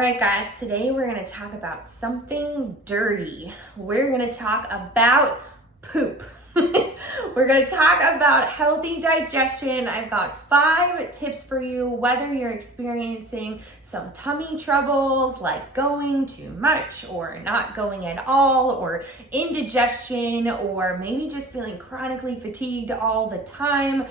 right, guys, today we're going to talk about something dirty. We're going to talk about poop. We're going to talk about healthy digestion. I've got 5 tips for you, whether you're experiencing some tummy troubles like going too much or not going at all, or indigestion, or maybe just feeling chronically fatigued all the time.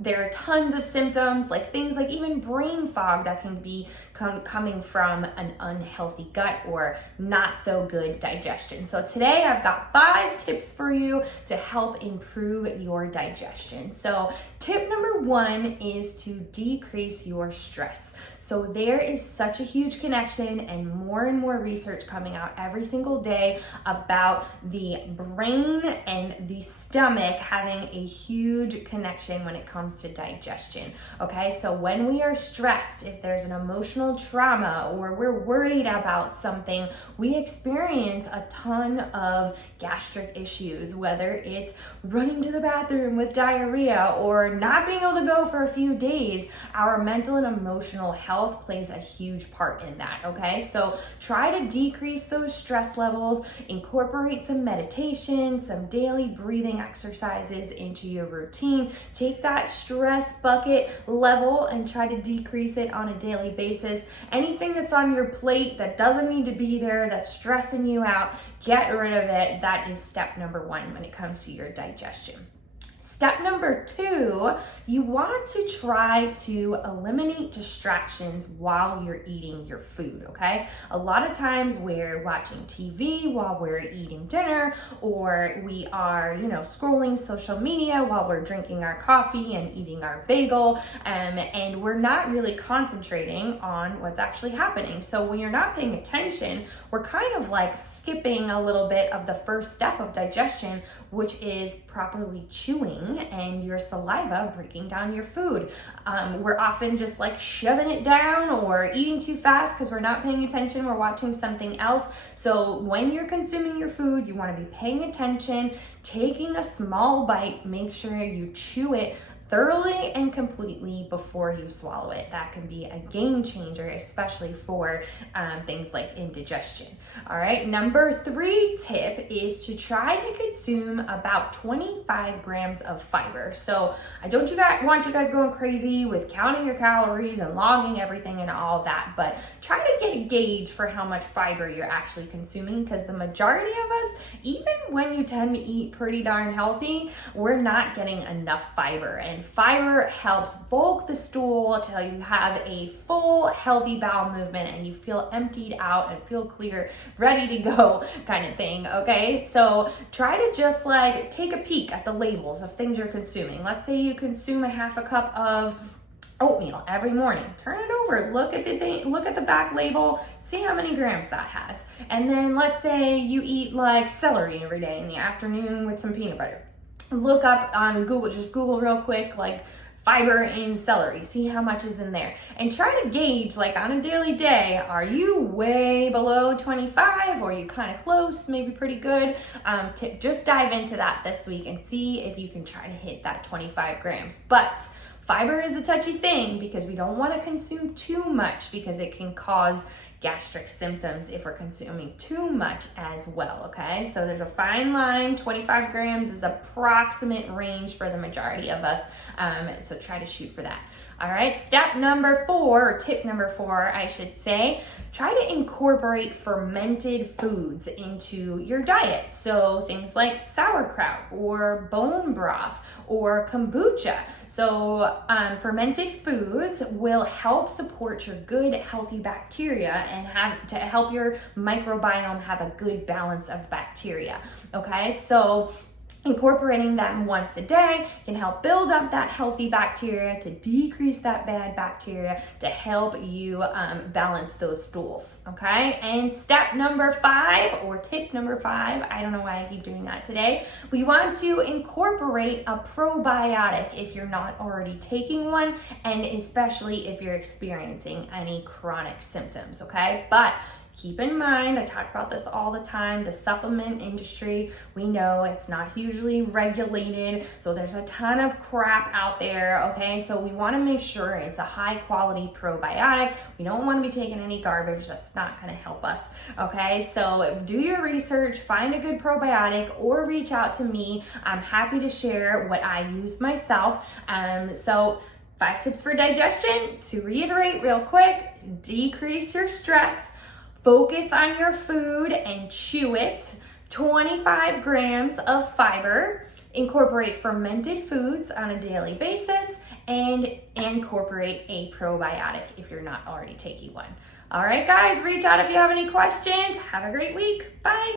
There are tons of symptoms, like things like even brain fog that can be coming from an unhealthy gut or not so good digestion. So today I've got 5 tips for you to help improve your digestion. So tip number 1 is to decrease your stress. So there is such a huge connection and more research coming out every single day about the brain and the stomach having a huge connection when it comes to digestion. Okay, so when we are stressed, if there's an emotional trauma or we're worried about something, we experience a ton of gastric issues, whether it's running to the bathroom with diarrhea or not being able to go for a few days. Our mental and emotional health plays a huge part in that, okay? So try to decrease those stress levels, incorporate some meditation, some daily breathing exercises into your routine. Take that stress bucket level and try to decrease it on a daily basis. Anything that's on your plate that doesn't need to be there, that's stressing you out, get rid of it. That is step number 1 when it comes to your digestion. Step number 2, you want to try to eliminate distractions while you're eating your food, okay? A lot of times we're watching TV while we're eating dinner, or we are, scrolling social media while we're drinking our coffee and eating our bagel, and we're not really concentrating on what's actually happening. So when you're not paying attention, we're kind of like skipping a little bit of the first step of digestion, which is properly chewing and your saliva breaking down your food. We're often just like shoving it down or eating too fast because we're not paying attention. We're watching something else. So when you're consuming your food, you want to be paying attention, taking a small bite, make sure you chew it thoroughly and completely before you swallow it. That can be a game changer, especially for things like indigestion. All right, number 3 tip is to try to consume about 25 grams of fiber. So I don't want you guys going crazy with counting your calories and logging everything and all that, but try to get a gauge for how much fiber you're actually consuming, because the majority of us, even when you tend to eat pretty darn healthy, we're not getting enough fiber. And fiber helps bulk the stool till you have a full healthy bowel movement and you feel emptied out and feel clear, ready to go kind of thing, okay? So try to just like take a peek at the labels of things you're consuming. Let's say you consume a half a cup of oatmeal every morning. Turn it over, look at the back label, see how many grams that has. And then let's say you eat like celery every day in the afternoon with some peanut butter. Look up on Google, just Google real quick, like fiber in celery, see how much is in there, and try to gauge, like on a daily day, are you way below 25, or are you kind of close, maybe pretty good? Just dive into that this week and see if you can try to hit that 25 grams. But fiber is a touchy thing because we don't want to consume too much, because it can cause gastric symptoms if we're consuming too much as well, okay? So there's a fine line. 25 grams is approximate range for the majority of us, so try to shoot for that. All right, step number 4, or tip number 4, I should say, try to incorporate fermented foods into your diet. So things like sauerkraut or bone broth or kombucha. So fermented foods will help support your good, healthy bacteria and help your microbiome have a good balance of bacteria, okay? So incorporating them once a day can help build up that healthy bacteria, to decrease that bad bacteria, to help you balance those stools, okay? And step number 5, or tip number 5, I don't know why I keep doing that today, we want to incorporate a probiotic if you're not already taking one, and especially if you're experiencing any chronic symptoms, okay? But Keep in mind, I talk about this all the time, the supplement industry, we know it's not hugely regulated, so there's a ton of crap out there, okay? So we wanna make sure it's a high quality probiotic. We don't wanna be taking any garbage, that's not gonna help us, okay? So do your research, find a good probiotic, or reach out to me. I'm happy to share what I use myself. So 5 tips for digestion. To reiterate real quick, decrease your stress, focus on your food and chew it, 25 grams of fiber, incorporate fermented foods on a daily basis, and incorporate a probiotic if you're not already taking one. All right, guys, reach out if you have any questions. Have a great week. Bye.